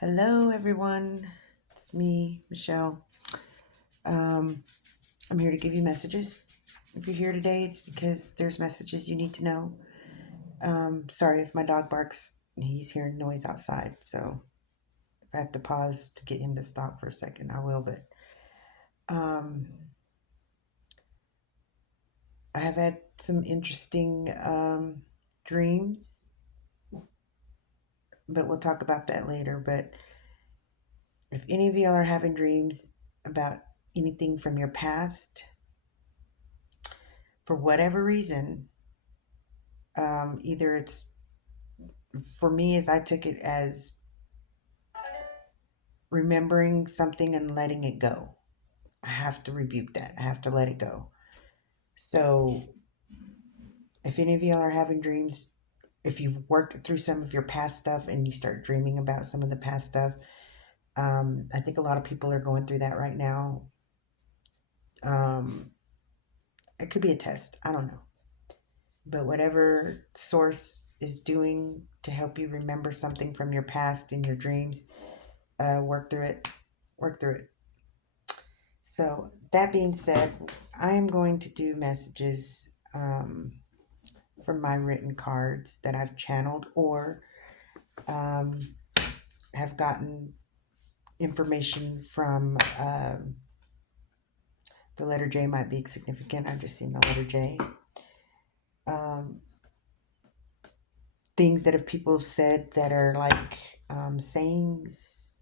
Hello, everyone. It's me, Michelle. I'm here to give you messages. If you're here today, it's because there's messages you need to know. Sorry if my dog barks. He's hearing noise outside, so if I have to pause to get him to stop for a second, I will. But um, I have had some interesting dreams, but we'll talk about that later. But if any of y'all are having dreams about anything from your past, for whatever reason, either it's for me as I took it as remembering something and letting it go. I have to rebuke that. I have to let it go. So if any of y'all are having dreams, if you've worked through some of your past stuff and you start dreaming about some of the past stuff, I think a lot of people are going through that right now. Um, it could be a test. I don't know. But whatever source is doing to help you remember something from your past in your dreams, work through it. Work through it. So, that being said, I am going to do messages from my written cards that I've channeled or um, have gotten information from. The letter J might be significant. I've just seen the letter J. Um, things that have people have said that are like sayings,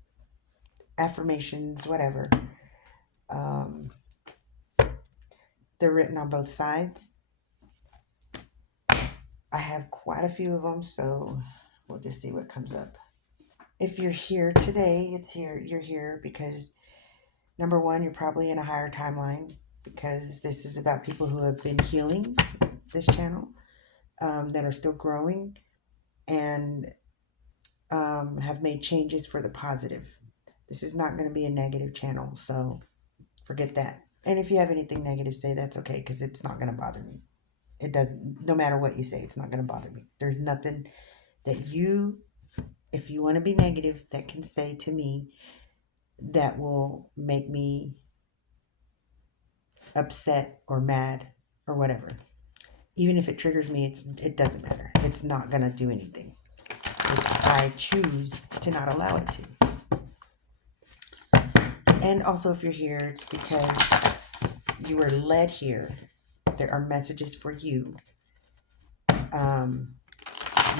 affirmations, whatever. Um, they're written on both sides. I have quite a few of them, so we'll just see what comes up. If you're here today, you're here because number one, you're probably in a higher timeline because this is about people who have been healing this channel, that are still growing and have made changes for the positive. This is not going to be a negative channel, so forget that. And if you have anything negative to say, that's okay because it's not going to bother me. It doesn't, no matter what you say, it's not going to bother me. There's nothing that you, if you want to be negative, that can say to me that will make me upset or mad or whatever. Even if it triggers me, it doesn't matter. It's not going to do anything. I choose to not allow it to. And also, if you're here, it's because you were led here. There are messages for you. You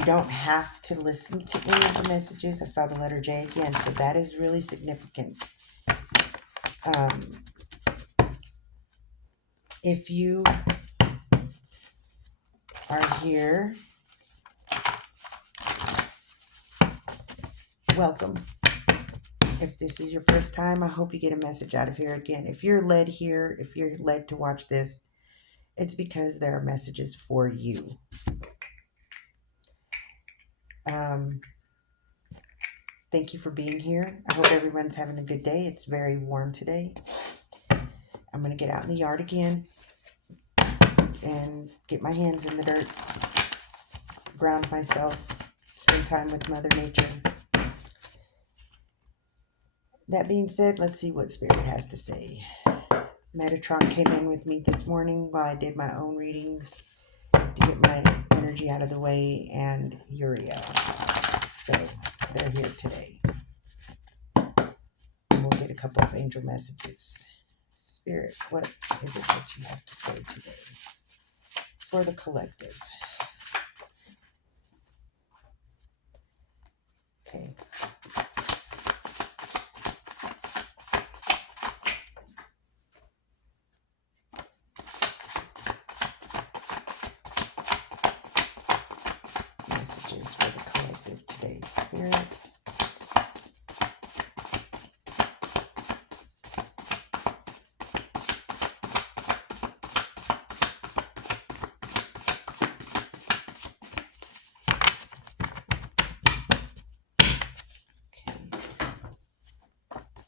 don't have to listen to any of the messages. I saw the letter J again, so that is really significant. If you are here, welcome. If this is your first time, I hope you get a message out of here again. If you're led here, if you're led to watch this, it's because there are messages for you. Thank you for being here. I hope everyone's having a good day. It's very warm today. I'm going to get out in the yard again and get my hands in the dirt, ground myself, spend time with Mother Nature. That being said, let's see what Spirit has to say. Metatron came in with me this morning while I did my own readings to get my energy out of the way, and Uriel. So they're here today. And we'll get a couple of angel messages. Spirit, what is it that you have to say today for the collective? Okay. Messages for the collective today, Spirit.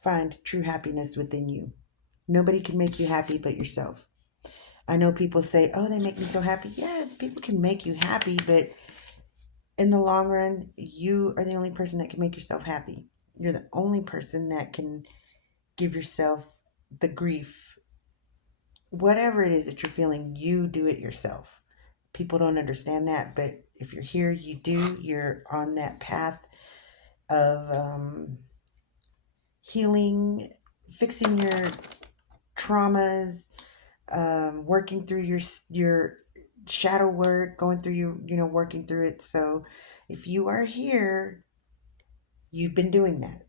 Find true happiness within you. Nobody can make you happy but yourself. I know people say, oh, they make me so happy. Yeah, people can make you happy, but in the long run, you are the only person that can make yourself happy. You're the only person that can give yourself the grief. Whatever it is that you're feeling, you do it yourself. People don't understand that, but if you're here, you do. You're on that path of healing, fixing your traumas, working through your shadow work, going through working through it. So if you are here, you've been doing that,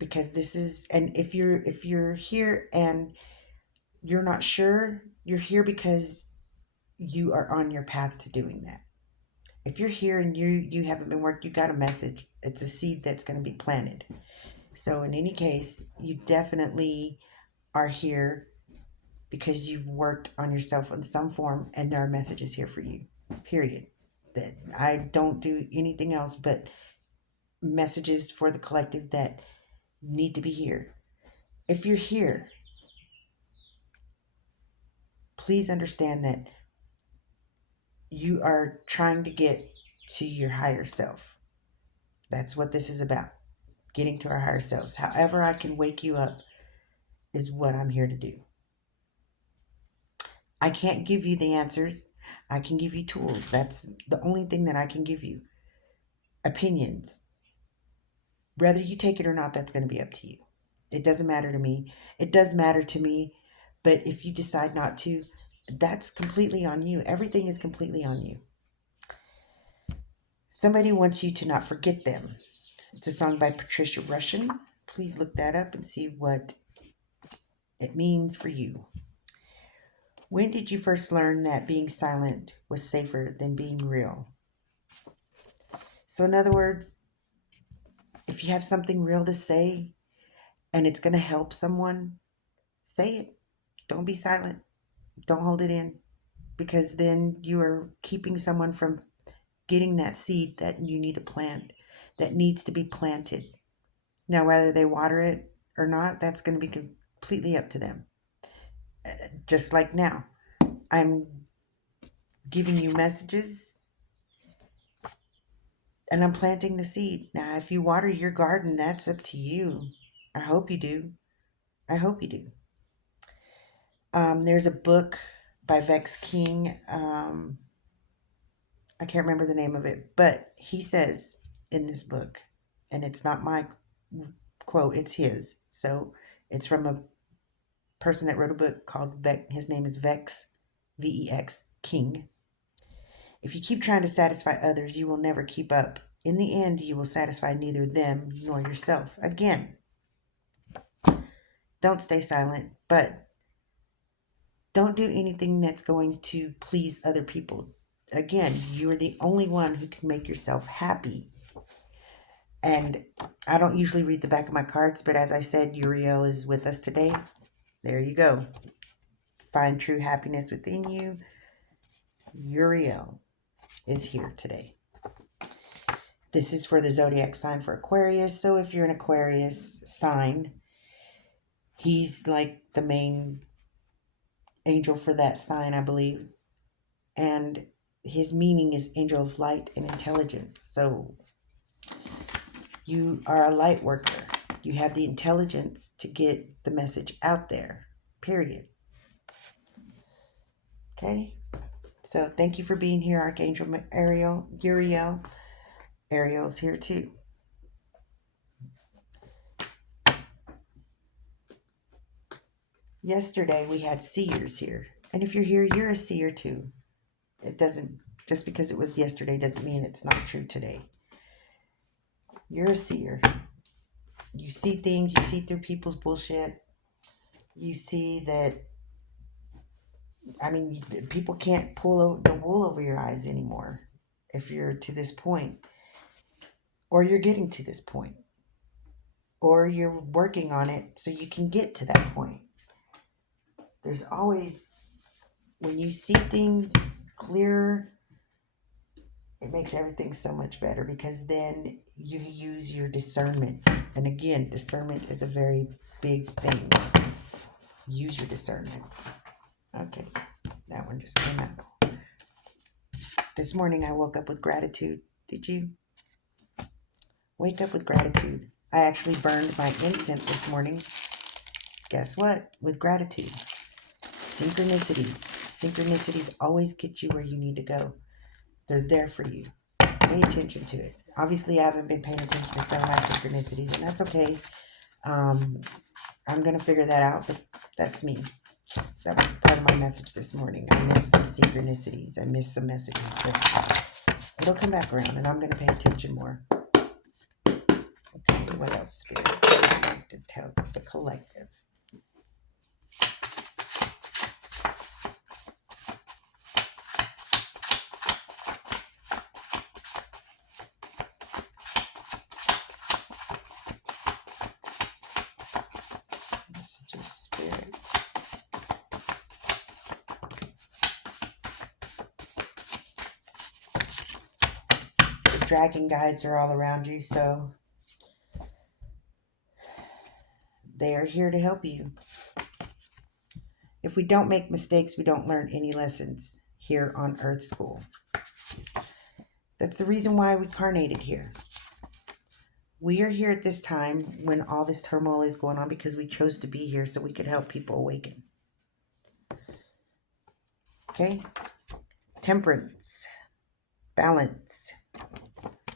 because this is, and if you're here and you're not sure, you're here because you are on your path to doing that. If you're here and you haven't been worked, you got a message. It's a seed that's going to be planted. So in any case, you definitely are here because you've worked on yourself in some form, and there are messages here for you. Period. That I don't do anything else but messages for the collective that need to be here. If you're here, please understand that you are trying to get to your higher self. That's what this is about. Getting to our higher selves. However I can wake you up is what I'm here to do. I can't give you the answers. I can give you tools. That's the only thing that I can give you. Opinions. Whether you take it or not, that's going to be up to you. It doesn't matter to me. It does matter to me, but if you decide not to, that's completely on you. Everything is completely on you. Somebody wants you to not forget them. It's a song by Patricia Rushen. Please look that up and see what it means for you. When did you first learn that being silent was safer than being real? So, in other words, if you have something real to say and it's going to help someone, say it. Don't be silent. Don't hold it in, because then you are keeping someone from getting that seed that you need to plant, that needs to be planted. Now, whether they water it or not, that's going to be completely up to them. Just like now, I'm giving you messages and I'm planting the seed. Now, if you water your garden, that's up to you. I hope you do. I hope you do. There's a book by Vex King. I can't remember the name of it, but he says in this book, and it's not my quote, it's his. So it's from a person that wrote a book called Vex. His name is Vex, Vex King. If you keep trying to satisfy others, you will never keep up. In the end, you will satisfy neither them nor yourself. Again, don't stay silent, but don't do anything that's going to please other people. Again, you're the only one who can make yourself happy. And I don't usually read the back of my cards, but as I said, Uriel is with us today. There you go. Find true happiness within you. Uriel is here today. This is for the zodiac sign for Aquarius. So if you're an Aquarius sign, he's like the main angel for that sign, I believe. And his meaning is angel of light and intelligence. So you are a light worker. You have the intelligence to get the message out there, period. Okay? So thank you for being here, Archangel Uriel. Ariel's here too. Yesterday we had seers here. And if you're here, you're a seer too. It doesn't, just because it was yesterday doesn't mean it's not true today. You're a seer. You see things, you see through people's bullshit. You see that, I mean, people can't pull the wool over your eyes anymore if you're to this point. Or you're getting to this point. Or you're working on it so you can get to that point. There's always, when you see things clearer, it makes everything so much better, because then you use your discernment. And again, discernment is a very big thing. Use your discernment. Okay, that one just came out. This morning I woke up with gratitude. Did you? Wake up with gratitude. I actually burned my incense this morning. Guess what? With gratitude. Synchronicities. Synchronicities always get you where you need to go. They're there for you. Pay attention to it. Obviously, I haven't been paying attention to some of my synchronicities, and that's okay. I'm going to figure that out, but that's me. That was part of my message this morning. I missed some synchronicities. I missed some messages, but it'll come back around, and I'm going to pay attention more. Okay, what else, Spirit? What would I like to tell the collective? Messages, Spirit. The dragon guides are all around you, so they are here to help you. If we don't make mistakes, we don't learn any lessons here on Earth School. That's the reason why we carnated here. We are here at this time when all this turmoil is going on because we chose to be here so we could help people awaken. Okay? Temperance. Balance.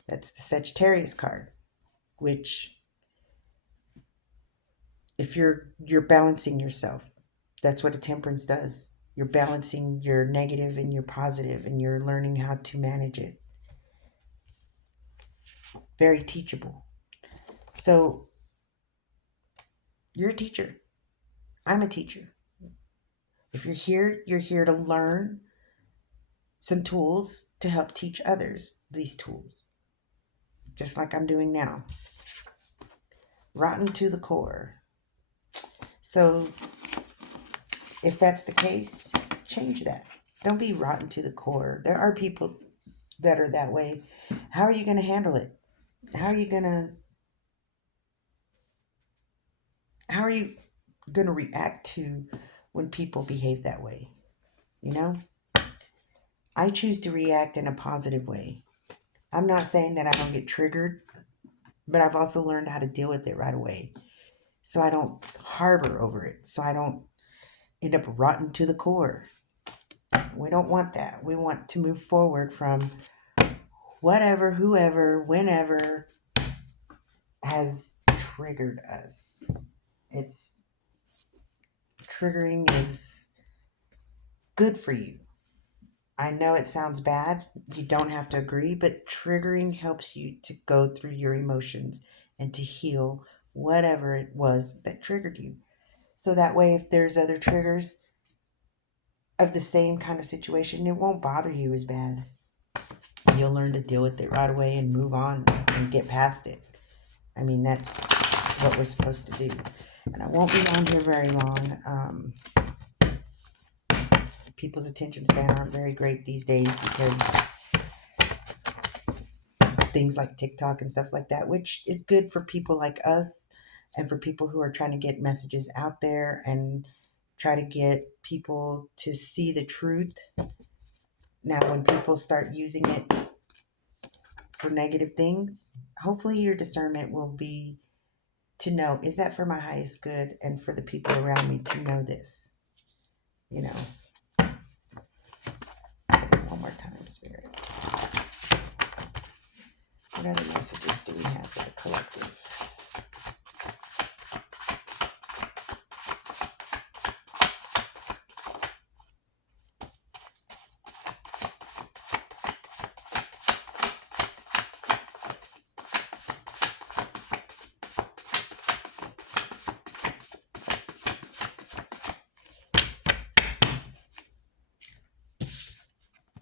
That's the Sagittarius card, which if you're balancing yourself, that's what a temperance does. You're balancing your negative and your positive, and you're learning how to manage it. Very teachable. So, you're a teacher. I'm a teacher. If you're here to learn some tools to help teach others these tools. Just like I'm doing now. Rotten to the core. So, if that's the case, change that. Don't be rotten to the core. There are people that are that way. How are you going to handle it? How are you going to react to when people behave that way? You know? I choose to react in a positive way. I'm not saying that I don't get triggered, but I've also learned how to deal with it right away. So I don't harbor over it. So I don't end up rotten to the core. We don't want that. We want to move forward from whatever, whoever, whenever has triggered us. Triggering is good for you. I know it sounds bad. You don't have to agree, but triggering helps you to go through your emotions and to heal whatever it was that triggered you. So that way, if there's other triggers of the same kind of situation, it won't bother you as bad. You'll learn to deal with it right away and move on and get past it. I mean, that's what we're supposed to do. And I won't be on here very long. People's attention span aren't very great these days because things like TikTok and stuff like that, which is good for people like us and for people who are trying to get messages out there and try to get people to see the truth. Now, when people start using it for negative things, hopefully your discernment will be to know, is that for my highest good and for the people around me to know this? You know. Okay, one more time, Spirit. What other messages do we have for the collective?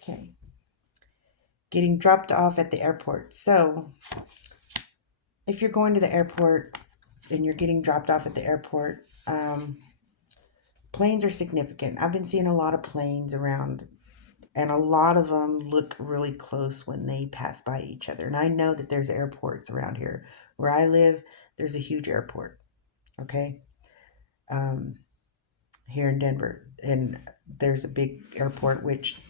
Okay. Getting dropped off at the airport. So, if you're going to the airport and you're getting dropped off at the airport, planes are significant. I've been seeing a lot of planes around, and a lot of them look really close when they pass by each other. And I know that there's airports around here. Where I live, there's a huge airport. Okay. Here in Denver. And there's a big airport, which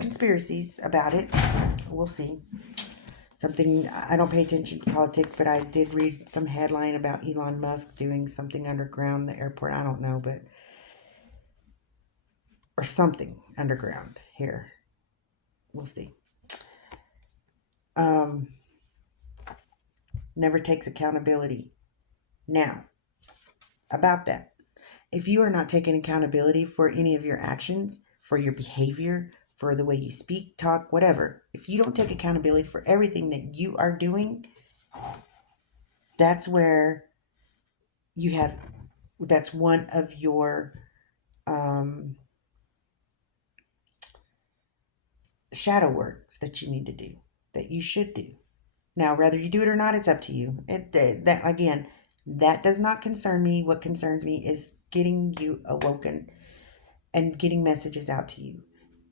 conspiracies about it. We'll see. Something, I don't pay attention to politics, but I did read some headline about Elon Musk doing something underground, the airport. I don't know, but, or something underground here. We'll see. Um, Never takes accountability. Now, about that, if you are not taking accountability for any of your actions, for your behavior, for the way you speak, talk, whatever, if you don't take accountability for everything that you are doing, that's where you have, that's one of your um, shadow works that you need to do, that you should do. Now, whether you do it or not, it's up to you. That again, that does not concern me. What concerns me is getting you awoken and getting messages out to you.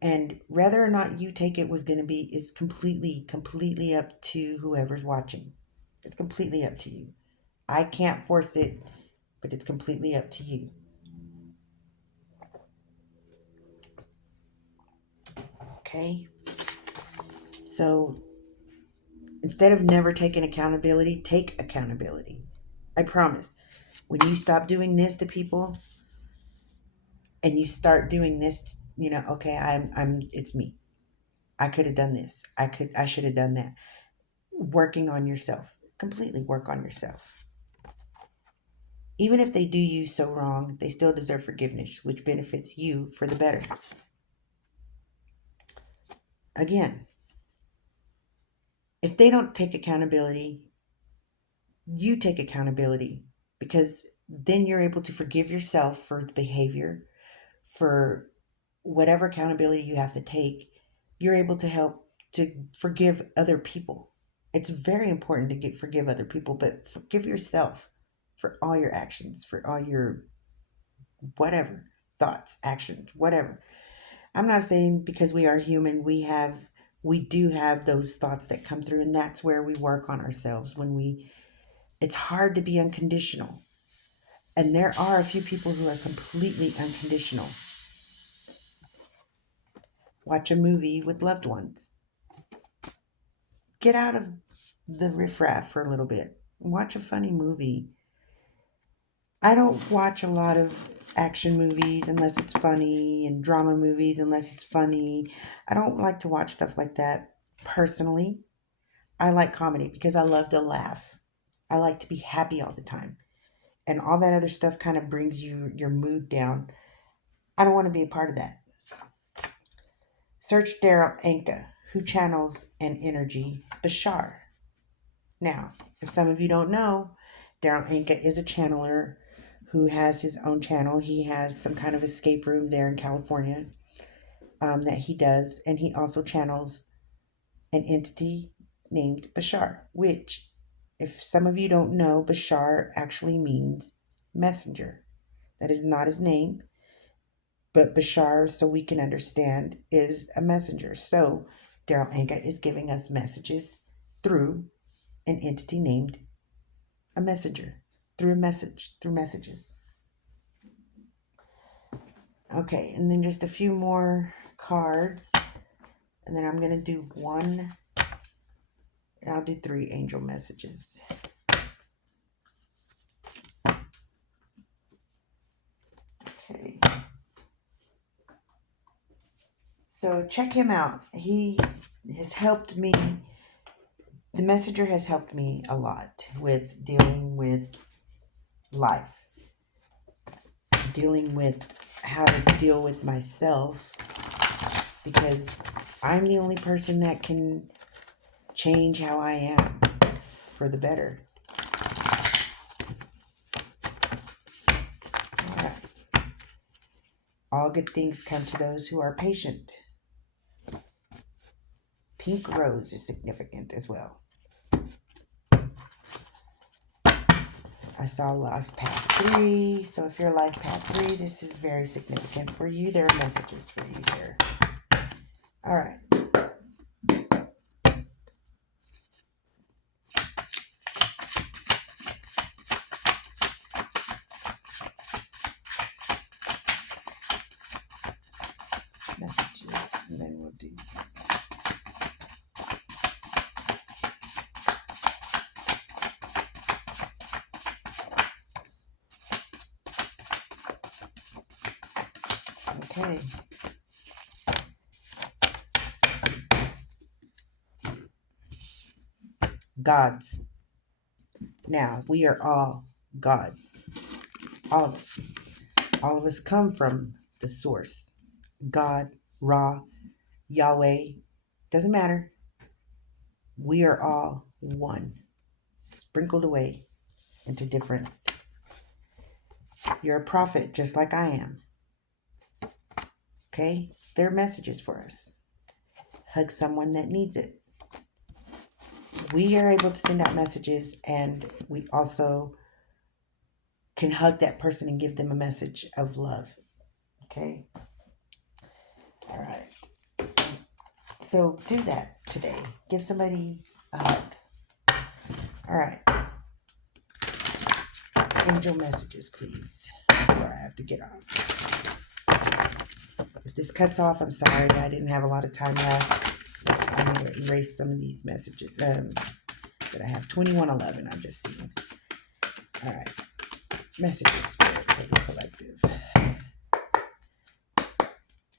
And whether or not you take it was going to be is completely up to whoever's watching. It's completely up to you. I can't force it, but it's completely up to you. Okay? So instead of never taking accountability, take accountability. I promise. When you stop doing this to people and you start doing this, okay, it's me. I could have done this. I should have done that. Working on yourself. Completely work on yourself. Even if they do you so wrong, they still deserve forgiveness, which benefits you for the better. Again, if they don't take accountability, you take accountability because then you're able to forgive yourself for the behavior, for whatever accountability you have to take. You're able to help to forgive other people. It's very important to forgive other people, but forgive yourself for all your actions, for all your whatever thoughts, actions, whatever. I'm not saying because we are human, we do have those thoughts that come through, and that's where we work on ourselves it's hard to be unconditional. And there are a few people who are completely unconditional. Watch a movie with loved ones. Get out of the riffraff for a little bit. Watch a funny movie. I don't watch a lot of action movies unless it's funny, and drama movies unless it's funny. I don't like to watch stuff like that personally. I like comedy because I love to laugh. I like to be happy all the time. And all that other stuff kind of brings your mood down. I don't want to be a part of that. Search Daryl Anka, who channels an energy Bashar. Now, if some of you don't know, Daryl Anka is a channeler who has his own channel. He has some kind of escape room there in California that he does. And he also channels an entity named Bashar, which, if some of you don't know, Bashar actually means messenger. That is not his name, but Bashar, so we can understand, is a messenger. So Daryl Anka is giving us messages through an entity named a messenger, through messages. Okay, and then just a few more cards, and then I'm going to do one, I'll do 3 angel messages. Okay. So check him out. He has helped me. The messenger has helped me a lot with dealing with life, dealing with how to deal with myself, because I'm the only person that can change how I am for the better. All right. All good things come to those who are patient. Pink rose is significant as well. I saw life path 3. So if you're life path 3, this is very significant for you. There are messages for you there. All right. Messages, and then we'll do Okay. Gods. Now, we are all God. All of us. All of us come from the source. God, Ra, Yahweh. Doesn't matter. We are all one. Sprinkled away into different. You're a prophet just like I am. Okay? There are messages for us. Hug someone that needs it. We are able to send out messages, and we also can hug that person and give them a message of love. Okay? All right. So do that today. Give somebody a hug. All right. Angel messages, please. Before I have to get off. If this cuts off, I'm sorry. I didn't have a lot of time left. I'm going to erase some of these messages that I have. 2111, I'm just seeing. All right. Messages, Spirit, for the collective.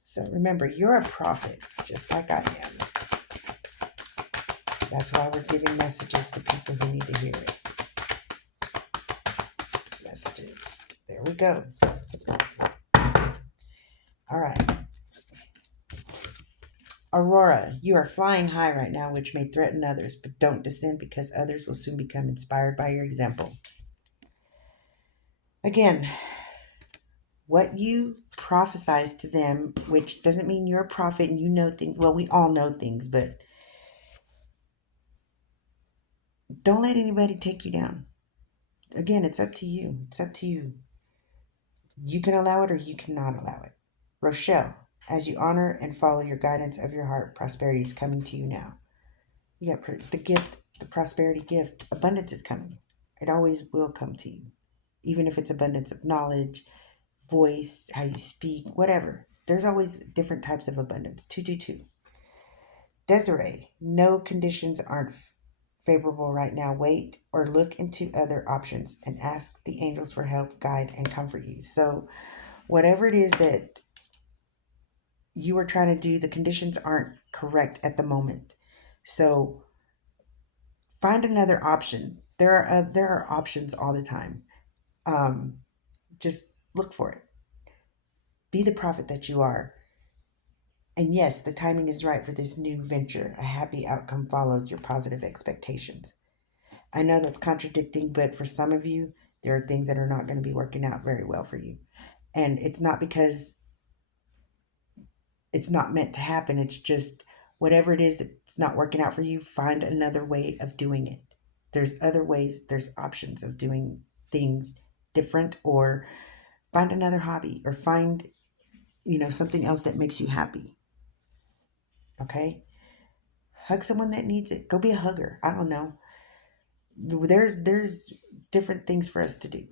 So remember, you're a prophet, just like I am. That's why we're giving messages to people who need to hear it. Messages. There we go. All right. Aurora, you are flying high right now, which may threaten others, but don't descend because others will soon become inspired by your example. Again, what you prophesize to them, which doesn't mean you're a prophet and you know things. Well, we all know things, but don't let anybody take you down. Again, it's up to you. It's up to you. You can allow it or you cannot allow it. Rochelle, as you honor and follow your guidance of your heart, prosperity is coming to you now. You got the gift, the prosperity gift. Abundance is coming. It always will come to you. Even if it's abundance of knowledge, voice, how you speak, whatever. There's always different types of abundance. 222. Desiree, no conditions aren't favorable right now. Wait or look into other options and ask the angels for help, guide, and comfort you. So whatever it is that you are trying to do, the conditions aren't correct at the moment. So find another option. There are options all the time. Just look for it. Be the prophet that you are. And yes, the timing is right for this new venture. A happy outcome follows your positive expectations. I know that's contradicting, but for some of you, there are things that are not going to be working out very well for you. And it's not because it's not meant to happen. It's just whatever it is that's not working out for you, find another way of doing it. There's other ways, there's options of doing things different, or find another hobby, or find, something else that makes you happy. Okay? Hug someone that needs it. Go be a hugger. I don't know. There's different things for us to do.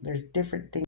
There's different things